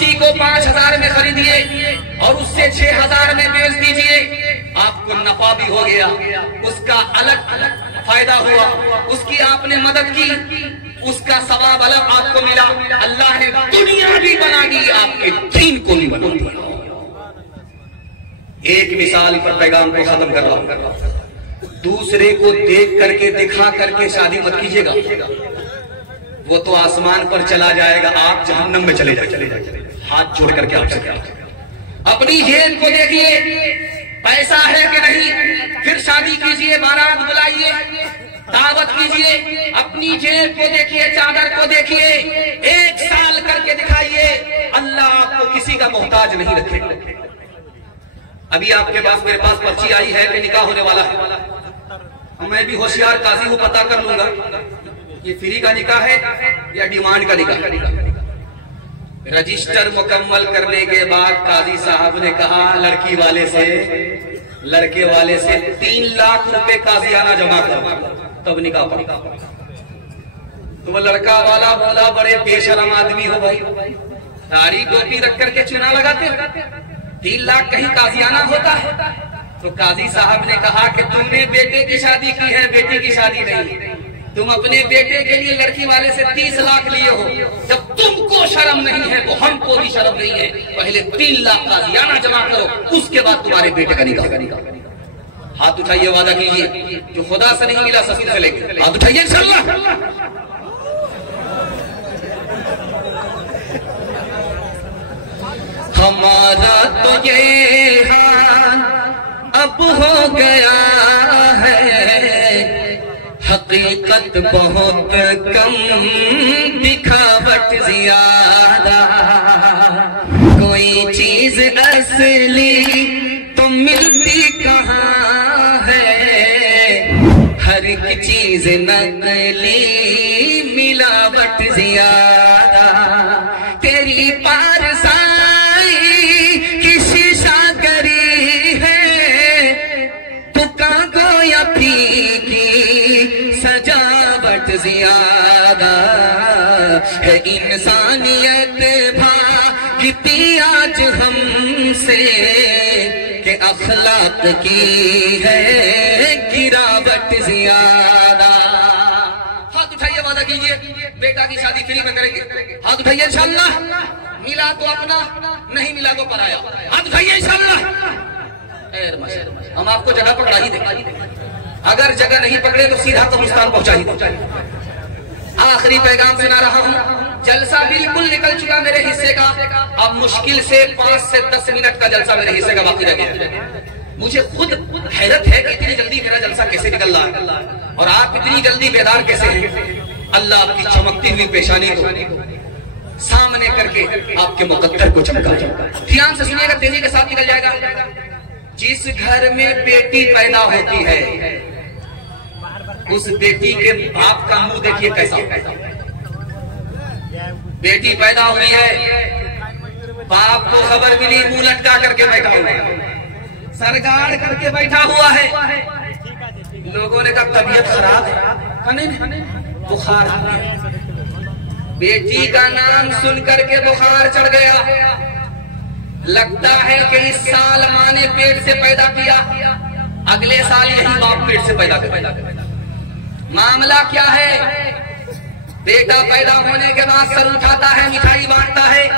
उसी को 5,000 में खरीदिए और उससे 6,000 में बेच दीजिए, आपको नफा भी हो गया, उसका अलग फायदा हुआ, उसकी आपने मदद की, उसका सवाब अलग आपको मिला। अल्लाह ने दुनिया भी बना दी, आपके दीन को भी बना दिया। एक मिसाल पर पैगाम को खत्म कर रहा हूं, दूसरे को देख करके दिखा करके शादी मत कीजिएगा, वो तो आसमान पर चला जाएगा, आप जहन्नम में चले जाए। हाथ जोड़ करके आपसे क्या, अपनी जेब को देखिए, पैसा है कि नहीं, फिर शादी कीजिए, बारात बुलाइए, दावत कीजिए। अपनी जेब को देखिए, चादर को देखिए, 1 साल करके दिखाइए, अल्लाह आपको किसी का मोहताज नहीं रखेगा। अभी आपके पास, मेरे पास पर्ची आई है कि निकाह होने वाला है, मैं भी होशियार काजी हूं, पता कर लूंगा ये फ्री का निकाह है या डिमांड का निकाह। रजिस्टर मुकम्मल करने के बाद काजी साहब ने कहा लड़के वाले से 3 लाख रुपए काजियाना जमा करो, तब निकाह पड़ा। तो वो लड़का वाला बोला, बड़े बेशरम आदमी हो भाई, दाढ़ी टोपी रख करके चुना लगाते, 3 लाख कहीं काजियाना होता है? तो काजी साहब ने कहा कि तुमने बेटे की शादी की है, बेटी की शादी नहीं। तुम अपने बेटे के लिए लड़की वाले से 30 लाख लिए हो, जब तुमको शर्म नहीं है तो हमको भी शर्म नहीं है। पहले 3 लाख काजियाना जमा करो, उसके बाद तुम्हारे बेटे का निकाह। हाथ उठाइए, वादा कीजिए, जो खुदा से नहीं मिला सस्ती से लेंगे। हाथ उठाइए इंशाअल्लाह। हमारा तो ये हाल अब हो गया है, हकीकत बहुत कम, दिखावट ज्यादा। कोई चीज असली तो मिलती कहाँ है, हर एक चीज नकली, मिलावट ज्यादा। तेरी पारसाई की शीशा करी है, तुका गोया फीकी, सजावट ज्यादा है। इंसानियत भागती आज हमसे कि अखलाक की है गिरावट ज्यादा। हाथ उठाइए, वादा कीजिए, बेटा की शादी फ्री में करेंगे। हाथ उठाइए इंशाअल्लाह। मिला तो अपना, नहीं मिला तो पराया। हाथ उठाइए इंशाअल्लाह। हम आपको जगह पकड़ा ही देंगे, अगर जगह नहीं पकड़े तो सीधा कब्रिस्तान पहुंचा ही देंगे। आखिरी पैगाम सुना रहा हूं, जलसा बिल्कुल निकल चुका मेरे हिस्से का, अब मुश्किल से 5 से 10 मिनट का जलसा मेरे हिस्से का बाकी रह गया। मुझे खुद हैरत है कि इतनी जल्दी मेरा जलसा कैसे निकल रहा है और आप इतनी जल्दी बेदार कैसे हैं। अल्लाह आपकी चमकती हुई पेशानी को सामने करके आपके मुकद्दर को चमका। ध्यान से सुनिएगा, तेजी के साथ निकल जाएगा। जिस घर में बेटी पैदा होती है, उस बेटी के बाप का मुंह देखिए कैसा। बेटी पैदा हुई है, बाप को खबर मिली, मुंह लटका करके बैठा हुआ है, सरगाड़ करके बैठा हुआ है। लोगों ने कहा तबीयत खराब है, नहीं बुखार आ गया। बेटी का नाम सुन करके बुखार चढ़ गया। लगता है कि इस साल माँ ने पेट से पैदा किया, अगले साल यही बाप पेट से पैदा कर। मामला क्या है? बेटा पैदा होने के बाद सर उठाता है, मिठाई बांटता है।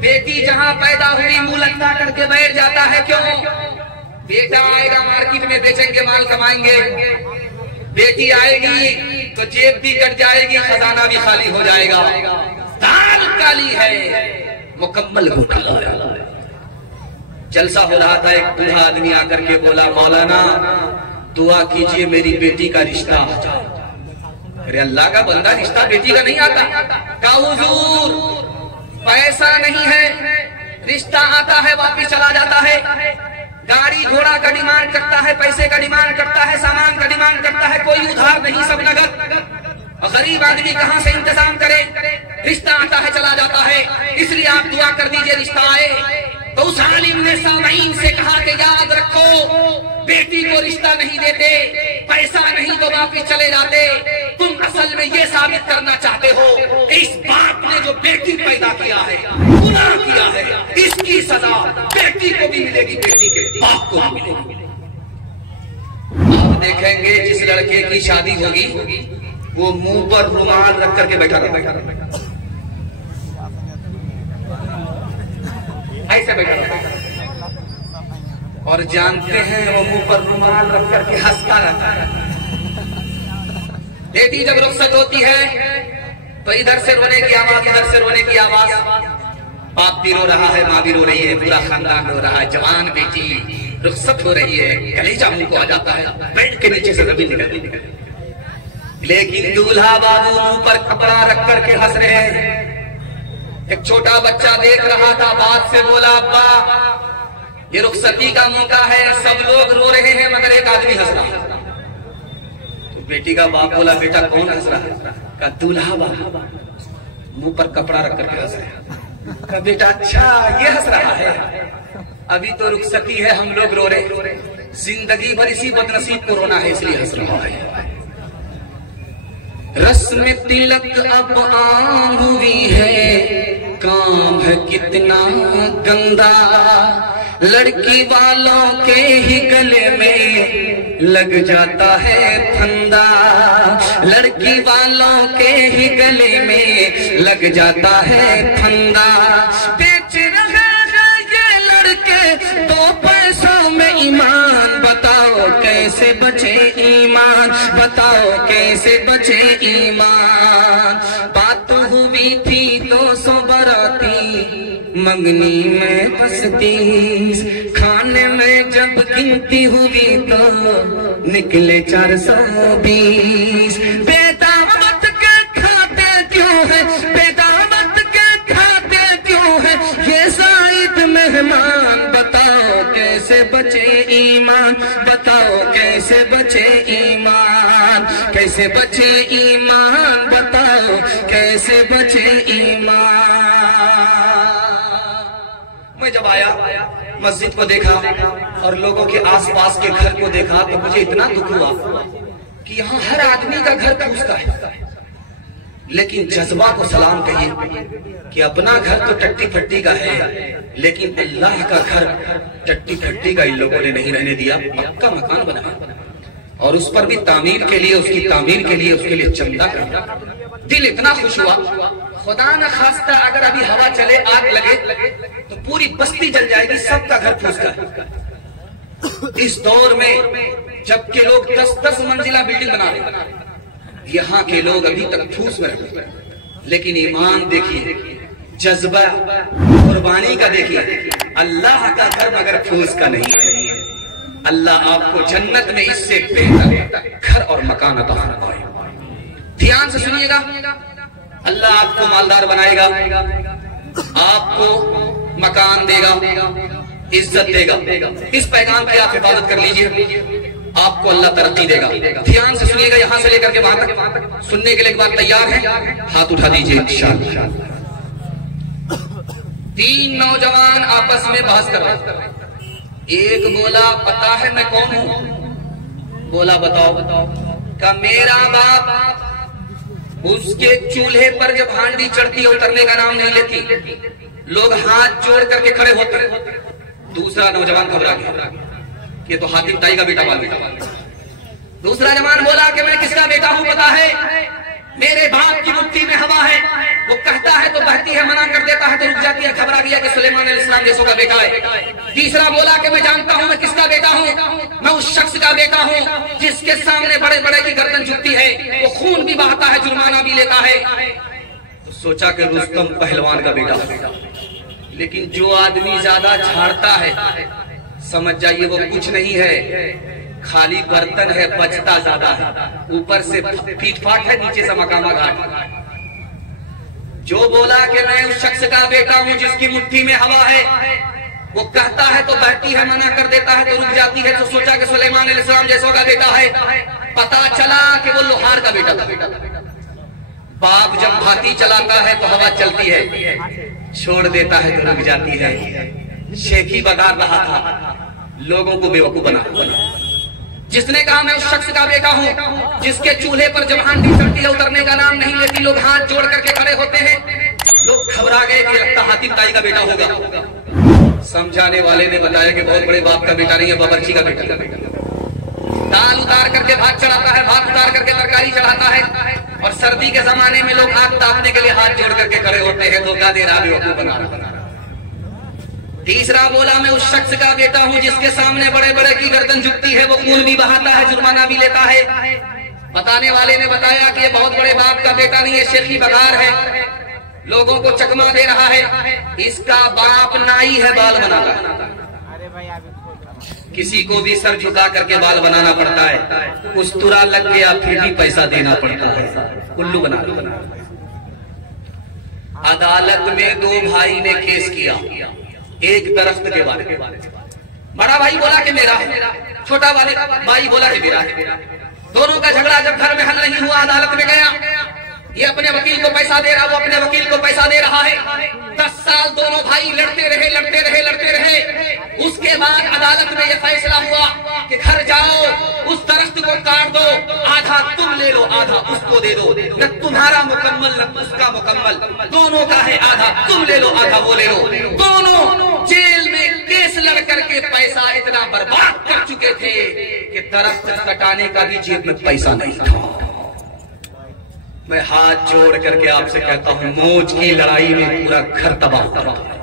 बेटी जहां पैदा हुई मुंह लटका करके बैठ जाता है। क्यों? बेटा आएगा मार्केट में, बेचेंगे, माल कमाएंगे। बेटी आएगी तो जेब भी कट जाएगी, खजाना भी खाली हो जाएगा। दाल काली है, मुकम्मल घोटाला। जलसा हो रहा था, एक बूढ़ा आदमी आकर के बोला, मौलाना दुआ कीजिए मेरी बेटी का रिश्ता आ जाए। अरे अल्लाह का बंदा, रिश्ता बेटी का नहीं आता। का हुजूर पैसा नहीं है, रिश्ता आता है वापिस चला जाता है। गाड़ी घोड़ा का डिमांड करता है, पैसे का डिमांड करता है, सामान का डिमांड करता है, कोई उधार नहीं, सब नगद। और गरीब आदमी कहां से इंतजाम करे? रिश्ता आता है चला जाता है। इसलिए आप दुआ कर दीजिए रिश्ता आए। तो उस आलिम ने सामईन से कहा कि याद रखो, बेटी को रिश्ता नहीं देते, पैसा नहीं तो वापिस चले जाते। तुम असल में ये साबित करना चाहते हो इस बाप ने जो बेटी पैदा किया है, इसकी सजा बेटी को भी मिलेगी, बेटी के बाप को भी मिलेगी। आप देखेंगे जिस लड़के की शादी होगी वो मुंह पर रुमाल रख करके बैठा रहेगा, ऐसे बैठा रहेगा, और जानते हैं वो मुंह पर रुमाल रख करके हंसता रहता है। बेटी जब रुखसत होती है तो इधर से रोने की आवाज, इधर से रोने की आवाज, बाप भी रो रहा है, माँ भी रो रही है, पूरा खानदान रो रहा है। जवान बेटी रुखसत हो रही है, कलेजा मुंह को आ जाता है, पेट के नीचे से रबी निकल, लेकिन दूल्हा बाबू मुंह पर कपड़ा रख करके हंस रहे हैं। एक छोटा बच्चा देख रहा था, बाप से बोला अब्बा ये रुखसती का मौका है, सब लोग रो रहे हैं मगर एक आदमी हंस रहा है। तो बेटी का बाप बोला बेटा कौन हंस रहा है? का दूल्हा बाबू मुंह पर कपड़ा रख करके हंस रहे हैं। का बेटा अच्छा ये हंस रहा है, अभी तो रुखसती है, हम लोग रो रहे, जिंदगी भर इसी बदनसीब को रोना है इसलिए हंस रहा है। रस्म तिलक अब आम हुई है, काम है कितना गंदा, लड़की वालों के ही गले में लग जाता है फंदा, लड़की वालों के ही गले में लग जाता है फंदा। बेच रहे हैं ये लड़के दो पैसों में ईमान, बताओ कैसे बचे ईमान, बताओ कैसे बचे ईमान। बात हुई थी 200 बाराती, मंगनी में बस 30, खाने में जब गिनती हुई तो निकले 420। बेदामत के खाते क्यों है, बेदामत के खाते क्यों है ये जायद मेहमान, बताओ कैसे बचे ईमान, बताओ कैसे बचे ईमान, कैसे बचे ईमान, बताओ कैसे बचे ईमान। मैं जब आया मस्जिद को देखा और लोगों के आसपास के घर को देखा तो मुझे इतना दुख हुआ कि यहाँ हर आदमी का घर फूसता है, लेकिन जज्बा को सलाम कहिए कि अपना घर तो टट्टी फट्टी का है, लेकिन अल्लाह का घर टट्टी फट्टी का इन लोगों ने नहीं रहने दिया। पक्का मकान बना और उस पर भी तामीर के लिए, उसकी तामीर के लिए उसके लिए चंदा करना। दिल इतना खुश हुआ, खुदा न खास्ता अगर अभी हवा चले, आग लगे तो पूरी बस्ती जल जाएगी, सबका घर फूसता है। इस दौर में जबकि लोग 10-10 मंजिला बिल्डिंग बना रहे, यहाँ के लोग अभी तक फूस में रहते हैं। लेकिन ईमान देखिए, जज्बा कुर्बानी का देखिए, अल्लाह का घर मगर फूस का नहीं है। अल्लाह आपको जन्नत में इससे बेहतर घर और मकान अता फरमाए। ध्यान से सुनिएगा, अल्लाह आपको मालदार बनाएगा, आपको मकान देगा, इज्जत देगा। इस पैगाम की आप हिफाजत कर लीजिए, आपको अल्लाह तरक्की देगा। ध्यान से सुनिएगा, यहां से लेकर के वहां तक सुनने के लिए एक बात तैयार है? हाथ उठा दीजिए इंशाअल्लाह। 3 नौजवान आपस में बहस कर रहे। एक बोला पता है मैं कौन हूं? बोला बताओ। का मेरा बाप उसके चूल्हे पर जब हांडी चढ़ती है उतरने का नाम नहीं लेती, लोग हाथ जोड़ करके खड़े होते। दूसरा नौजवान घबरा गया कि तो हातिम ताई का बेटा वाल बेटा। दूसरा जवान बोला कि मैं किसका बेटा हूं पता है? मेरे बाप की मुट्ठी में हवा है, वो कहता है तो बहती है, मना कर देता है तो रुक जाती है। घबरा गया कि सुलेमान अलैहिस्सलाम जैसों का बेटा है। तीसरा बोला कि मैं जानता हूं मैं किसका बेटा हूं, मैं उस शख्स का बेटा हूं जिसके सामने बड़े बड़े की गर्दन झुकती है, वो खून भी बहाता है, जुर्माना भी लेता है। तो सोचा कि रुस्तम पहलवान का बेटा है। लेकिन जो आदमी ज्यादा झाड़ता है समझ जाइए वो कुछ नहीं है, खाली बर्तन है, बचता ज्यादा है, ऊपर से फीट फाट है, नीचे से मकामा घाट। जो बोला कि मैं उस शख्स का बेटा हूं जिसकी मुट्ठी में हवा है, वो कहता है तो बहती है, मना कर देता है तो रुक जाती है। तो सोचा कि सुलेमान अलैहिस्सलाम जैसों का बेटा है। पता चला कि वो लोहार का बेटा था। बाप जब भाती चलाता है तो हवा चलती है, छोड़ देता है तो रुक जाती है। शेखी बगा रहा था, लोगों को बेवकूफ बना। जिसने कहा मैं उस शख्स का बेटा हूं जिसके चूल्हे पर जब हांडी चढ़ती है उतरने का नाम नहीं लेती, लोग हाथ जोड़ करके खड़े होते हैं। लोग घबरा गए कि लगता हातिम ताई का बेटा होगा। समझाने वाले ने बताया कि बहुत बड़े बाप का बेटा नहीं है, बाबरची का बेटा। दाल उतार करके भात चढ़ाता है, भात उतार करके तरकारी चढ़ाता है, और सर्दी के जमाने में लोग आग तापने के लिए हाथ जोड़ करके खड़े होते हैं। धोखा दे रहा बेवकूफ बना रहा। तीसरा बोला मैं उस शख्स का बेटा हूं जिसके सामने बड़े बड़े की गर्दन झुकती है, वो खून भी बहाता है, जुर्माना भी लेता है। बताने वाले ने बताया कि ये बहुत बड़े बाप का बेटा नहीं है, शेखी बगार है, लोगों को चकमा दे रहा है। इसका बाप नाई है, बाल बनाता है। किसी को भी सर झुका करके बाल बनाना पड़ता है, उस्तुरा लग गया फिर भी पैसा देना पड़ता है, उल्लू बना। अदालत में दो भाई ने केस किया एक दरख्त के बारे में। बड़ा भाई बोला कि मेरा है, छोटा वाले भाई बोला कि मेरा है। दोनों का झगड़ा जब घर में हल नहीं हुआ, अदालत में गया। ये अपने वकील को पैसा दे रहा, वो अपने वकील को पैसा दे रहा है। 10 साल दोनों भाई लड़ते रहे, लड़ते रहे, लड़ते रहे। उसके बाद अदालत में यह फैसला हुआ कि घर जाओ, उस दरख्त को काट दो, आधा तुम ले लो, आधा उसको दे दो। न तुम्हारा मुकम्मल न उसका मुकम्मल, दोनों का है, आधा तुम ले लो, आधा वो ले लो। दोनों जेल में केस लड़ करके पैसा इतना बर्बाद कर चुके थे कि दरख्त कटाने का भी जेब में पैसा नहीं था। मैं हाथ जोड़ करके आपसे कहता हूं, मौज की लड़ाई में पूरा घर तबाह हो रहा है।